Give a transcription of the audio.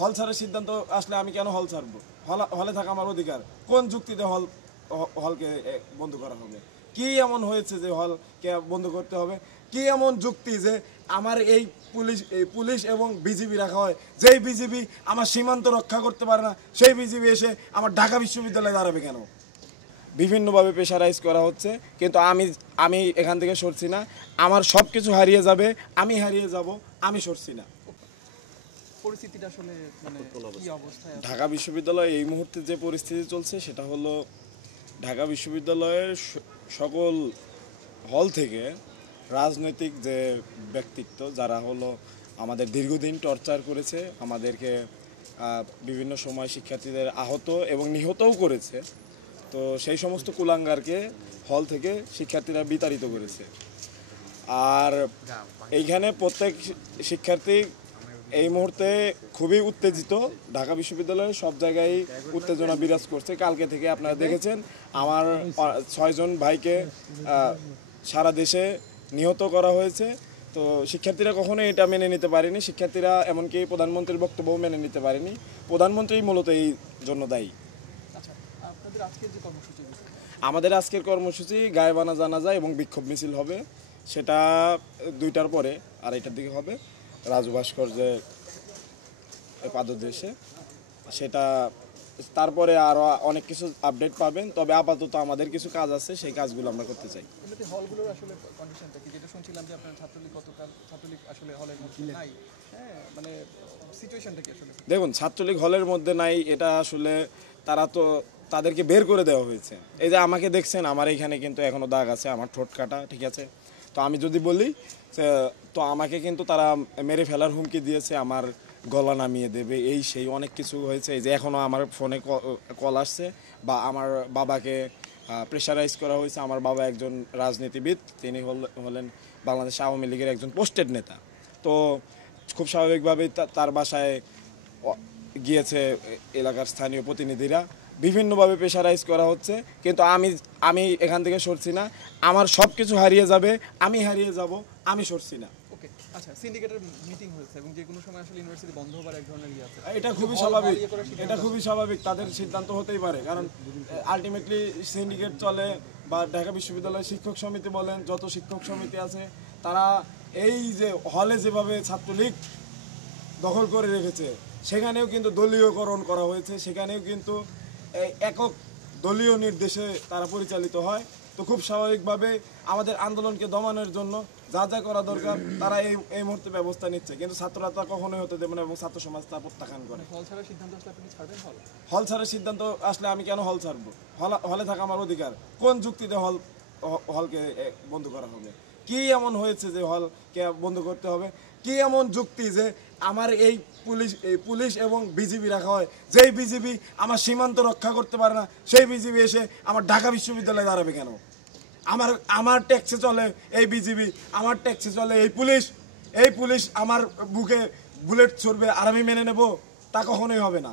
হল ছাড়ার সিদ্ধান্ত আসলে আমি কেন হল ছাড়বো? হলে থাকা আমার অধিকার। কোন যুক্তিতে হলকে বন্ধ করা হবে? কি এমন হয়েছে যে হলকে বন্ধ করতে হবে? কি এমন যুক্তি যে আমার এই পুলিশ এবং বিজিবি রাখা হয়? যেই বিজিবি আমার সীমান্ত রক্ষা করতে পারে না, সেই বিজিবি এসে আমার ঢাকা বিশ্ববিদ্যালয়ে দাঁড়াবে কেন? বিভিন্নভাবে প্রেশারাইজ করা হচ্ছে, কিন্তু আমি এখান থেকে সরছি না। আমার সব কিছু হারিয়ে যাবে, আমি হারিয়ে যাব, আমি সরছি না। পরিস্থিতিটা আসলে মানে কি অবস্থায়? ঢাকা বিশ্ববিদ্যালয়ে এই মুহূর্তে যে পরিস্থিতি চলছে সেটা হলো ঢাকা বিশ্ববিদ্যালয়ের সকল হল থেকে রাজনৈতিক যে ব্যক্তিত্ব যারা হলো আমাদের দীর্ঘদিন টর্চার করেছে, আমাদেরকে বিভিন্ন সময় শিক্ষার্থীদের আহত এবং নিহতও করেছে, তো সেই সমস্ত কুলাঙ্গারকে হল থেকে শিক্ষার্থীরা বিতাড়িত করেছে। আর এইখানে প্রত্যেক শিক্ষার্থী এই মুহূর্তে খুবই উত্তেজিত। ঢাকা বিশ্ববিদ্যালয়ে সব জায়গায় উত্তেজনা বিরাজ করছে। কালকে থেকে আপনারা দেখেছেন আমার 6 জন ভাইকে সারা দেশে নিহত করা হয়েছে। তো শিক্ষার্থীরা কখনোই এটা মেনে নিতে পারেনি, শিক্ষার্থীরা এমনকি প্রধানমন্ত্রীর বক্তব্যও মেনে নিতে পারেনি। প্রধানমন্ত্রী মূলত এই জন্য দায়ী। আমাদের আজকের কর্মসূচি গায়েবানা জানাজা এবং বিক্ষোভ মিছিল হবে, সেটা 2টার পরে 2:30টার দিকে হবে রাজু ভাস্কর্যের পাদদেশে। সেটা তারপরে আরও অনেক কিছু আপডেট পাবেন, তবে আপাতত আমাদের কিছু কাজ আছে, সেই কাজগুলো আমরা করতে চাই। হলগুলোর আসলে কন্ডিশনটা কি? যেটা শুনছিলাম যে আপনার ছাত্রলীগ আসলে হলের মধ্যে নাই, হ্যাঁ, মানে সিচুয়েশনটা কি আসলে? দেখুন, ছাত্রলীগ হলের মধ্যে নাই এটা আসলে তারা তো তাদেরকে বের করে দেওয়া হয়েছে। এই যে আমাকে দেখছেন, আমার এখানে কিন্তু এখনও দাগ আছে, আমার ঠোঁট কাটা, ঠিক আছে? তো আমি যদি বলি তো আমাকে কিন্তু তারা মেরে ফেলার হুমকি দিয়েছে, আমার গলা নামিয়ে দেবে, এই সেই অনেক কিছু হয়েছে। এই যে এখনও আমার ফোনে কল আসছে, বা আমার বাবাকে প্রেশারাইজ করা হয়েছে। আমার বাবা একজন রাজনীতিবিদ, তিনি হলেন বাংলাদেশ আওয়ামী লীগের একজন পোস্টেড নেতা। তো খুব স্বাভাবিকভাবেই তার বাসায় গিয়েছে এলাকার স্থানীয় প্রতিনিধিরা, বিভিন্নভাবে প্রেশারাইজ করা হচ্ছে, কিন্তু আমি এখান থেকে সরছি না। আমার সব কিছু হারিয়ে যাবে, আমি হারিয়ে যাব, আমি সরছি না। ওকে, আচ্ছা, সিন্ডিকেটের মিটিং হয়েছে এবং যে কোনো সময় আসলে ইউনিভার্সিটি বন্ধ হবার এক ধরনের আছে, এটা খুবই স্বাভাবিক, এটা খুবই স্বাভাবিক, তাদের সিদ্ধান্ত হতেই পারে। কারণ আলটিমেটলি সিন্ডিকেট চলে, বা ঢাকা বিশ্ববিদ্যালয়ের শিক্ষক সমিতি বলেন, যত শিক্ষক সমিতি আছে, তারা এই যে হলে যেভাবে ছাত্রলীগ দখল করে রেখেছে, সেখানেও কিন্তু দলীয়করণ করা হয়েছে, সেখানেও কিন্তু একক দলীয় নির্দেশে তারা পরিচালিত হয়। তো খুব স্বাভাবিকভাবে আমাদের আন্দোলনকে দমানোর জন্য যা যা করা দরকার তারা এই মুহূর্তে ব্যবস্থা নিচ্ছে, কিন্তু ছাত্ররা তা কখনোই হতে দেবে না এবং ছাত্র সমাজ তা প্রত্যাখ্যান করে। হল ছাড়ার সিদ্ধান্ত আসলে আপনি ছাড়বেন? হল ছাড়ার সিদ্ধান্ত আসলে আমি কেন হল ছাড়বো? হলে থাকা আমার অধিকার। কোন যুক্তিতে হলকে বন্ধ করা হবে? কি এমন হয়েছে যে হলকে বন্ধ করতে হবে? কি এমন যুক্তি যে আমার এই পুলিশ এবং বিজিবি রাখা হয়? যেই বিজিবি আমার সীমান্ত রক্ষা করতে পারে না, সেই বিজিবি এসে আমার ঢাকা বিশ্ববিদ্যালয়ে দাঁড়াবে কেন? আমার ট্যাক্সে চলে এই বিজিবি, আমার ট্যাক্সে চলে এই পুলিশ আমার বুকে বুলেট ছড়বে আর আমি মেনে নেব? তা কখনোই হবে না।